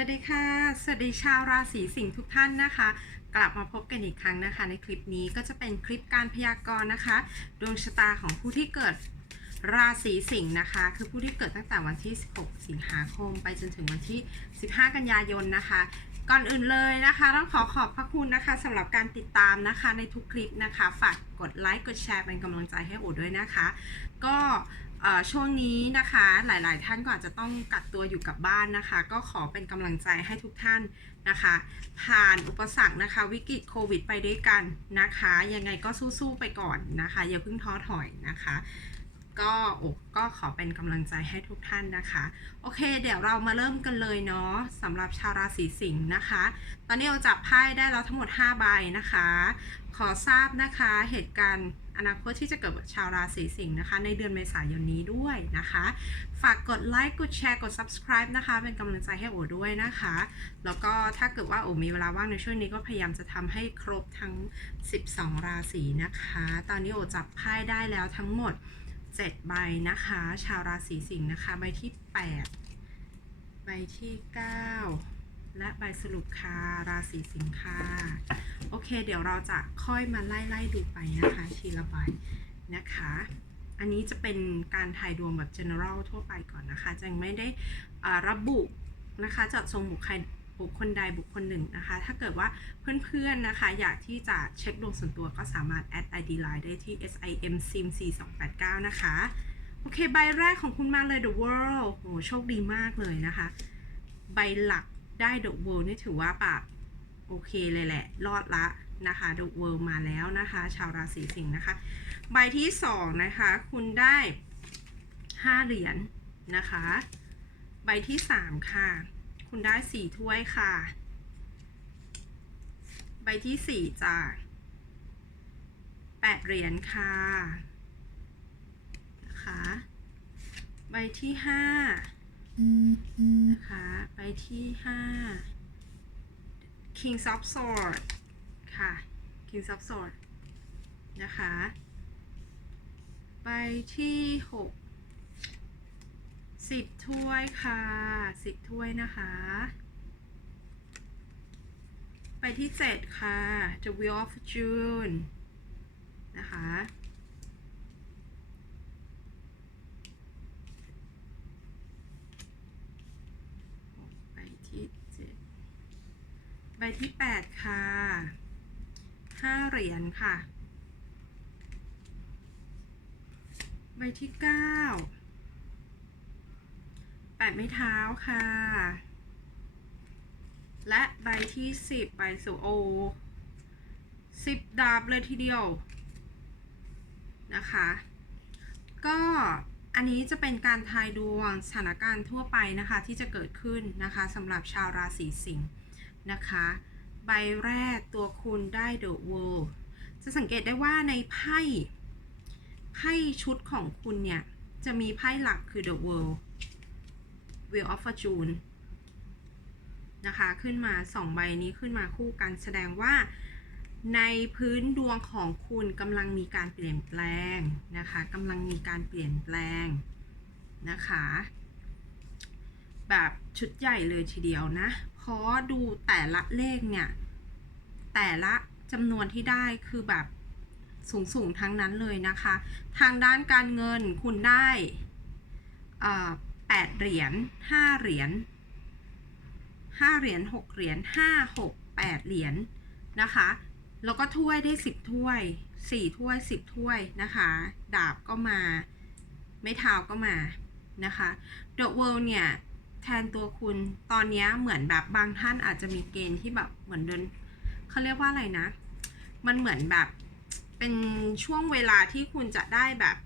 วัสดีค่ะ สวัสดีชาวราศีสิงห์ทุกท่านนะคะ กลับมาพบกันอีกครั้งนะคะ ในคลิปนี้ก็จะเป็นคลิปการพยากรณ์นะคะ ดวงชะตาของผู้ที่เกิดราศีสิงห์นะคะ คือผู้ที่เกิดตั้งแต่วันที่ 16 สิงหาคม ไปจนถึงวันที่ 15 กันยายนนะคะ ก่อนอื่นเลยนะคะ ต้องขอขอบพระคุณนะคะสำหรับการติดตามนะคะในทุกคลิปนะคะ ฝากกดไลค์กดแชร์เป็นกำลังใจให้โอด้วยนะคะ ก็ ช่วงนี้นะคะหลายๆ ท่านก็อาจจะต้องกักตัวอยู่กับบ้านนะคะ ก็ขอเป็นกำลังใจให้ทุกท่านนะคะ ผ่านอุปสรรคนะคะ วิกฤตโควิดไปด้วยกันนะคะ ยังไงก็สู้ๆไปก่อนนะคะ อย่าเพิ่งท้อถอยนะคะ ก็อ้ก็ขอเป็นกำลังใจให้ทุกท่านนะคะ โอเค เดี๋ยวเรามาเริ่มกันเลยเนาะสำหรับชาวราศีสิงห์นะคะ ตอนนี้เราจับไพ่ได้แล้วทั้งหมด 5 ใบนะคะ ขอทราบนะคะเหตุการณ์ อนาคตที่จะเกิดชาวราศีสิงห์นะคะ ในเดือนเมษายนนี้ด้วยนะคะ ฝากกดไลค์กดแชร์กด subscribe นะคะ เป็นกำลังใจให้โอด้วยนะคะ แล้วก็ถ้าเกิดว่าโอมีเวลาว่างในช่วงนี้ก็พยายามจะทำให้ครบทั้ง 12 ราศีนะคะ ตอนนี้โอจับไพ่ได้แล้วทั้งหมด 7 ใบนะคะ ชาวราศีสิงห์นะคะ ใบที่ 8 ใบที่ 9 และใบสรุปค่ะราศีสิงค์ค่ะโอเค เดี๋ยวเราจะค่อยมาไล่ไล่ดูไปนะคะ ทีละใบนะคะ อันนี้จะเป็นการทายดวงแบบ general ทั่วไปก่อนนะคะจะยังไม่ได้ระบุนะคะจัดทรงบุคคลบุคคลใดบุคคลหนึ่งนะคะ ถ้าเกิดว่าเพื่อนๆนะคะ อยากที่จะเช็คดวงส่วนตัวก็สามารถ add ID line ได้ที่ sim sim 4 2 8 9นะคะ โอเค ใบแรกของคุณมาเลย the world โหโชคดีมากเลยนะคะ ใบหลัก ได้ the world นี่ถือว่าแบบโอเคเลยแหละ รอดละนะคะ the world มาแล้วนะคะ ชาวราศีสิงห์นะคะ ใบที่สองนะคะ คุณได้ห้าเหรียญนะคะ ใบที่สามค่ะ คุณได้สี่ถ้วยค่ะ ใบที่สี่จ้ะแปดเหรียญค่ะนะคะ ใบที่ห้านะ ที่ห้า King of Swords ค่ะ King of Swords นะคะ ใบที่หกสิบถ้วยค่ะสิบถ้วยนะคะ ใบที่เจ็ดค่ะ The Wheel of Fortune นะคะ ใบที่เจ็ดใบ ที่แปดค่ะห้าเหรียญค่ะ ใบที่เก้าแปดไม้เท้าค่ะ และใบที่สิบใบสุโอสิบดาบเลยทีเดียว นะคะ ก็อันนี้จะเป็นการทายดวงสถานการณ์ทั่วไปนะคะ ที่จะเกิดขึ้นนะคะสำหรับชาวราศีสิงห์ นะคะ ใบแรกตัวคุณได้ The World จะสังเกตได้ว่าในไพ่ไพ่ชุดของคุณเนี่ย จะมีไพ่หลักคือ The World Wheel of Fortune นะคะ ขึ้นมาสองใบนี้ขึ้นมาคู่กันแสดงว่าในพื้นดวงของคุณกำลังมีการเปลี่ยนแปลงนะคะกำลังมีการเปลี่ยนแปลงนะคะ แบบชุดใหญ่เลยทีเดียวนะ เพราะดูแต่ละเลขเนี่ย แต่ละจำนวนที่ได้คือแบบสูงสูงทั้งนั้นเลยนะคะ ทางด้านการเงินคุณได้แปดเหรียญห้าเหรียญห้าเหรียญหกเหรียญห้าหกแปดเหรียญนะคะ แล้วก็ถ้วยได้สิบถ้วยสี่ถ้วยสิบถ้วยนะคะ ดาบก็มา ไม่เท้าก็มานะคะเดอะเวิลด์เนี่ย แทนตัวคุณ ตอนนี้เหมือนแบบบางท่านอาจจะมีเกณฑ์ที่แบบเหมือนเดินเขาเรียกว่าอะไรนะ มันเหมือนแบบเป็นช่วงเวลาที่คุณจะได้แบบ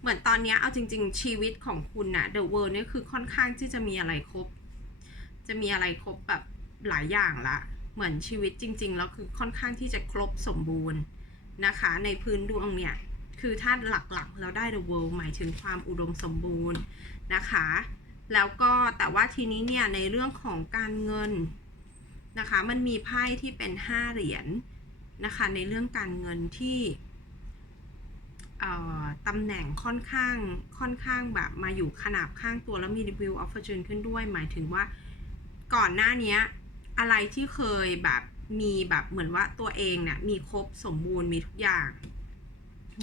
เหมือนตอนนี้เอาจริง ๆ ชีวิตของคุณนะเดอะเวิลด์เนี่คือค่อนข้างที่จะมีอะไรครบ จะมีอะไรครบแบบหลายอย่างละ เหมือนชีวิตจริงๆแล้วคือค่อนข้างที่จะครบสมบูรณ์นะคะ ในพื้นดวงเนี่ย คือถ้าหลักๆแล้วได้ the world หมายถึงความอุดมสมบูรณ์นะคะ แล้วก็แต่ว่าทีนี้เนี่ยในเรื่องของการเงินนะคะ มันมีไพ่ที่เป็น 5 เหรียญนะคะ ในเรื่องการเงินที่ตำแหน่งค่อนข้างค่อนข้างแบบมาอยู่ขนาบข้างตัวแล้วมี Wheel of Fortune ขึ้นด้วย หมายถึงว่าก่อนหน้านี้อะไรที่เคยแบบมีแบบเหมือนว่าตัวเองเนี่ยมีครบสมบูรณ์มีทุกอย่าง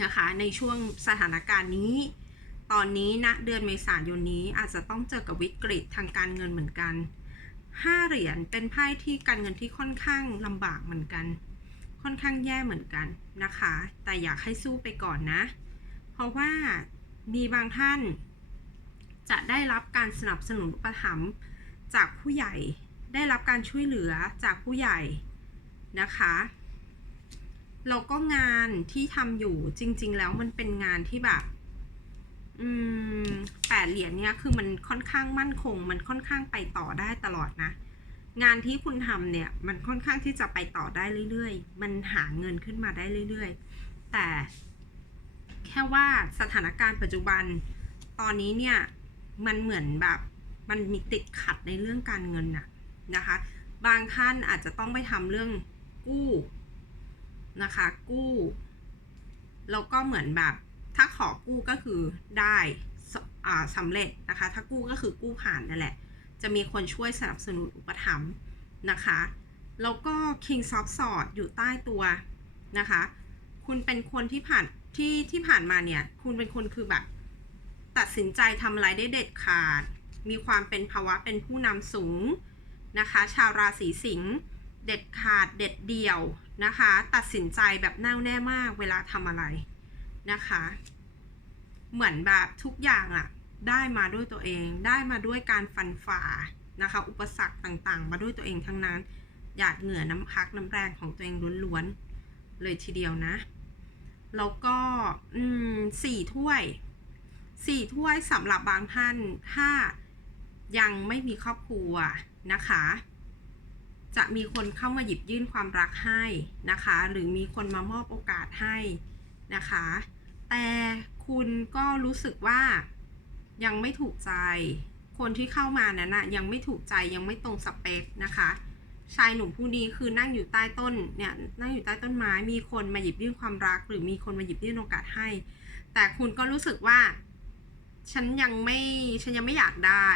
นะคะ ในช่วงสถานการณ์นี้ ตอนนี้ณนะเดือนเมษายนนี้อาจจะต้องเจอกับวิกฤตทางการเงินเหมือนกันห้าเหรียญเป็นไพ่ที่การเงินที่ค่อนข้างลำบากเหมือนกัน ค่อนข้างแย่เหมือนกันนะคะ แต่อยากให้สู้ไปก่อนนะ เพราะว่ามีบางท่าน จะได้รับการสนับสนุนอุปถัมจากผู้ใหญ่ ได้รับการช่วยเหลือจากผู้ใหญ่นะคะแล้วก็งานที่ทำอยู่จริง ๆ แล้วมันเป็นงานที่แบบ อืมแปดเหรียญเนี่ยคือมันค่อนข้างมั่นคง มันค่อนข้างไปต่อได้ตลอดนะ งานที่คุณทำเนี่ยมันค่อนข้างที่จะไปต่อได้เรื่อยๆ มันหาเงินขึ้นมาได้เรื่อยๆ แต่ แค่ว่าสถานการณ์ปัจจุบัน ตอนนี้เนี่ยมันเหมือนแบบมันมีติดขัดในเรื่องการเงินน่ะนะคะ บางท่านอาจจะต้องไปทำเรื่องกู้นะคะ กู้แล้วก็เหมือนแบบ ถ้าขอกู้ก็คือได้สำเร็จนะคะ ถ้ากู้ก็คือกู้ผ่านนั่นแหละ จะมีคนช่วยสนับสนุนอุปถัมภ์นะคะ แล้วก็ King of Swords อยู่ใต้ตัวนะคะ คุณเป็นคนที่ผ่านที่ที่ผ่านมาเนี่ย คุณเป็นคนคือแบบตัดสินใจทำอะไรได้เด็ดขาด มีความเป็นภาวะเป็นผู้นำสูงนะคะ ชาวราศีสิงห์เด็ดขาดเด็ดเดี่ยวนะคะ ตัดสินใจแบบแน่วแน่มากเวลาทำอะไร นะคะ เหมือนแบบทุกอย่างอะได้มาด้วยตัวเอง ได้มาด้วยการฟันฝ่านะคะ อุปสรรคต่างๆ มาด้วยตัวเองทั้งนั้น หยาดเหงื่อน้ำพักน้ำแรงของตัวเองล้วนๆ เลยทีเดียวนะ แล้วก็อืมสี่ถ้วยสี่ถ้วยสำหรับบางท่านถ้ายังไม่มีครอบครัวนะคะ จะมีคนเข้ามาหยิบยื่นความรักให้นะคะ หรือมีคนมามอบโอกาสให้นะคะ แต่คุณก็รู้สึกว่ายังไม่ถูกใจ คนที่เข้ามานั้นนะยังไม่ถูกใจยังไม่ตรงสเปคนะคะ ชายหนุ่มผู้นี้คือนั่งอยู่ใต้ต้นเนี่ยนั่งอยู่ใต้ต้นไม้ มีคนมาหยิบยื่นความรัก หรือมีคนมาหยิบยื่นโอกาสให้ แต่คุณก็รู้สึกว่า ฉันยังไม่ฉันยังไม่อยากได้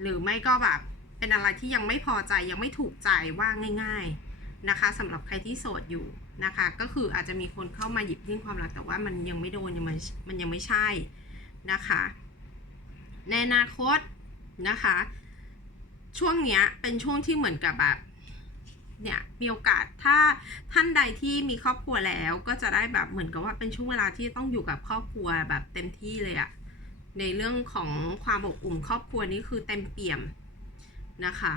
หรือไม่ก็แบบเป็นอะไรที่ยังไม่พอใจยังไม่ถูกใจว่าง่าย ๆนะคะสำหรับใครที่โสดอยู่ นะคะ ก็คืออาจจะมีคนเข้ามาหยิบยื่นความรักแต่ว่ามันยังไม่โดนยังมันมันยังไม่ใช่นะคะ ในอนาคตนะคะ ช่วงเนี้ยเป็นช่วงที่เหมือนกับแบบเนี่ยมีโอกาสถ้าท่านใดที่มีครอบครัวแล้วก็จะได้แบบเหมือนกับว่าเป็นช่วงเวลาที่ต้องอยู่กับครอบครัวแบบเต็มที่เลยอะในเรื่องของความอบอุ่นครอบครัวนี้คือเต็มเปี่ยมนะคะ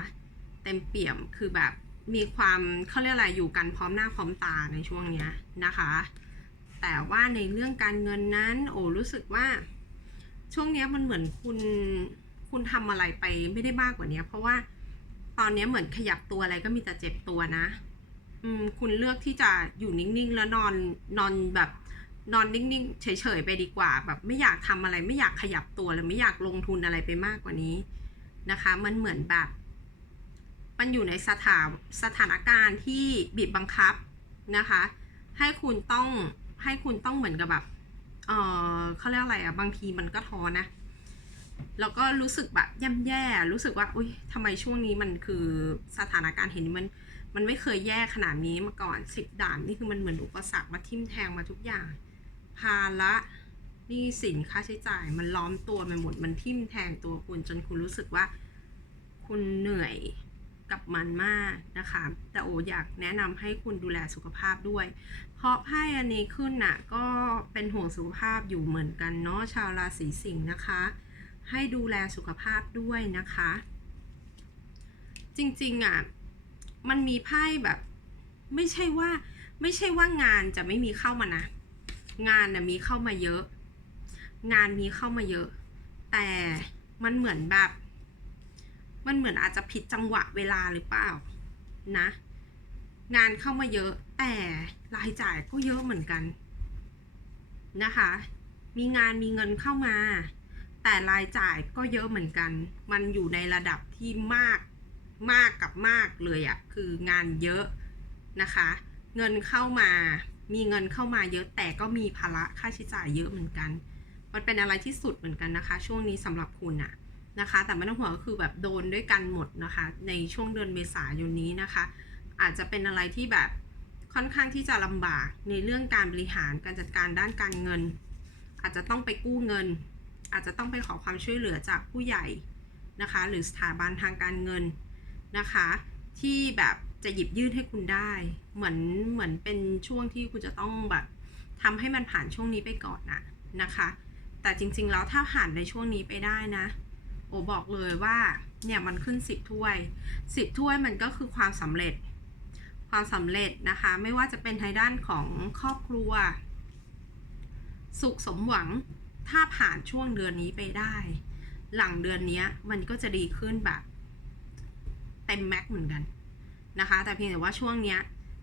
เต็มเปี่ยมคือแบบ มีความเขาเรียกอะไรอยู่กันพร้อมหน้าพร้อมตาในช่วงเนี้ยนะคะ แต่ว่าในเรื่องการเงินนั้น โอ้รู้สึกว่า ช่วงนี้มันเหมือนคุณคุณทำอะไรไปไม่ได้มากกว่านี้เพราะว่าตอนนี้เหมือนขยับตัวอะไรก็มีแต่เจ็บตัวนะ อืม คุณเลือกที่จะอยู่นิ่งๆ แล้วนอนนอนแบบนอนนิ่งๆ เฉยๆไปดีกว่า แบบไม่อยากทำอะไร ไม่อยากขยับตัวเลยไม่อยากลงทุนอะไรไปมากกว่านี้นะคะ มันเหมือนแบบ มันอยู่ในสถาสถานการณ์ที่บีบบังคับนะคะ ให้คุณต้องให้คุณต้องเหมือนกับแบบเออเขาเรียกอะไรอะบางทีมันก็ท้อนะ แล้วก็รู้สึกแบบแย่รู้สึกว่าอุ้ยทำไมช่วงนี้มันคือสถานการณ์เห็นมันมันไม่เคยแย่ขนาดนี้มาก่อนสิบด่านนี่คือมันเหมือนอุปสรรคมาทิ่มแทงมาทุกอย่าง ภาระนี้สินค่าใช้จ่ายมันล้อมตัวมันหมดมันทิ่มแทงตัวคุณจนคุณรู้สึกว่า คุณเหนื่อย กับมันมากนะคะ แต่โออยากแนะนำให้คุณดูแลสุขภาพด้วย เพราะไพ่อันนี้ขึ้นน่ะก็เป็นห่วงสุขภาพอยู่เหมือนกันเนาะชาวราศีสิงห์นะคะ ให้ดูแลสุขภาพด้วยนะคะ จริงๆอะมันมีไพ่แบบ ไม่ใช่ว่าไม่ใช่ว่างานจะไม่มีเข้ามานะ งานน่ะมีเข้ามาเยอะ งานมีเข้ามาเยอะ แต่มันเหมือนแบบ มันเหมือนอาจจะผิดจังหวะเวลาหรือเปล่านะ งานเข้ามาเยอะแต่รายจ่ายก็เยอะเหมือนกันนะคะ มีงานมีเงินเข้ามา แต่รายจ่ายก็เยอะเหมือนกัน มันอยู่ในระดับที่มากมากกับมากเลยอะคืองานเยอะนะคะ เงินเข้ามามีเงินเข้ามาเยอะแต่ก็มีภาระค่าใช้จ่ายเยอะเหมือนกัน มันเป็นอะไรที่สุดเหมือนกันนะคะ ช่วงนี้สำหรับคุณอะ นะคะ แต่ไม่ต้องห่วงก็คือแบบโดนด้วยกันหมดนะคะ ในช่วงเดือนเมษายนนี้นะคะ อาจจะเป็นอะไรที่แบบค่อนข้างที่จะลำบากในเรื่องการบริหารการจัดการด้านการเงิน อาจจะต้องไปกู้เงิน อาจจะต้องไปขอความช่วยเหลือจากผู้ใหญ่นะคะ หรือสถาบันทางการเงินนะคะ ที่แบบจะหยิบยื่นให้คุณได้ เหมือนเหมือนเป็นช่วงที่คุณจะต้องแบบทำให้มันผ่านช่วงนี้ไปก่อนนะนะคะ แต่จริงๆแล้วถ้าผ่านในช่วงนี้ไปได้นะ โอบอกเลยว่าเนี่ยมันขึ้นสิบถ้วยสิบถ้วยมันก็คือความสำเร็จ ความสำเร็จนะคะ ไม่ว่าจะเป็นทางด้านของครอบครัว สุขสมหวังถ้าผ่านช่วงเดือนนี้ไปได้ หลังเดือนนี้มันก็จะดีขึ้นแบบเต็มแม็กซ์เหมือนกันนะคะ แต่เพียงแต่ว่าช่วงเนี้ย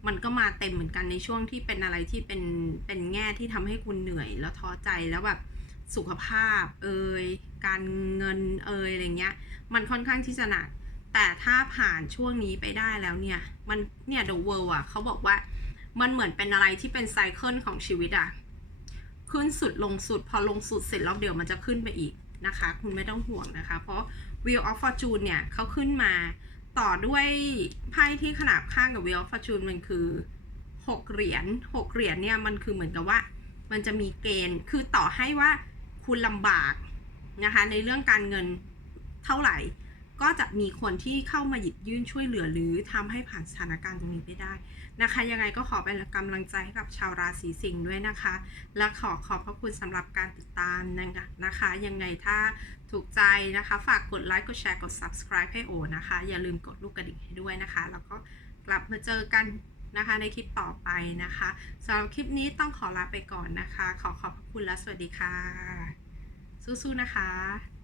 มันก็มาเต็มเหมือนกันในช่วงที่เป็นอะไรที่เป็นเป็นแง่ที่ทำให้คุณเหนื่อยแล้วท้อใจแล้วแบบ สุขภาพเอ่ยการเงินเอ่ยอะไรเงี้ย มันค่อนข้างที่จะหนัก แต่ถ้าผ่านช่วงนี้ไปได้แล้วเนี่ย มันเนี่ย the world อะเขาบอกว่ามันเหมือนเป็นอะไรที่เป็นไซเคิลของชีวิตอะ ขึ้นสุดลงสุด พอลงสุดเสร็จแล้วเดี๋ยวมันจะขึ้นไปอีกนะคะ คุณไม่ต้องห่วงนะคะ เพราะ Wheel of Fortune เนี่ยเขาขึ้นมาต่อด้วยไพ่ที่ขนาบข้างกับ Wheel of Fortune มันคือ6เหรียญ6เหรียญเนี่ยมันคือเหมือนกับว่า มันจะมีเกณฑ์คือต่อให้ว่า คุณลำบากนะคะในเรื่องการเงินเท่าไหร่ ก็จะมีคนที่เข้ามาหยิบยื่นช่วยเหลือหรือทำให้ผ่านสถานการณ์ตรงนี้ไปได้นะคะ ยังไงก็ขอเป็นกำลังใจให้กับชาวราศีสิงห์ด้วยนะคะ และขอขอบพระคุณสำหรับการติดตามนะคะ ยังไงถ้าถูกใจนะคะ ฝากกดไลค์กดแชร์กด subscribe ให้โอนะคะ อย่าลืมกดลูกกระดิ่งให้ด้วยนะคะ แล้วก็กลับมาเจอกัน นะคะในคลิปต่อไปนะคะสำหรับคลิปนี้ต้องขอลาไปก่อนนะคะ ขอขอบพระคุณและสวัสดีค่ะ สู้ๆนะคะ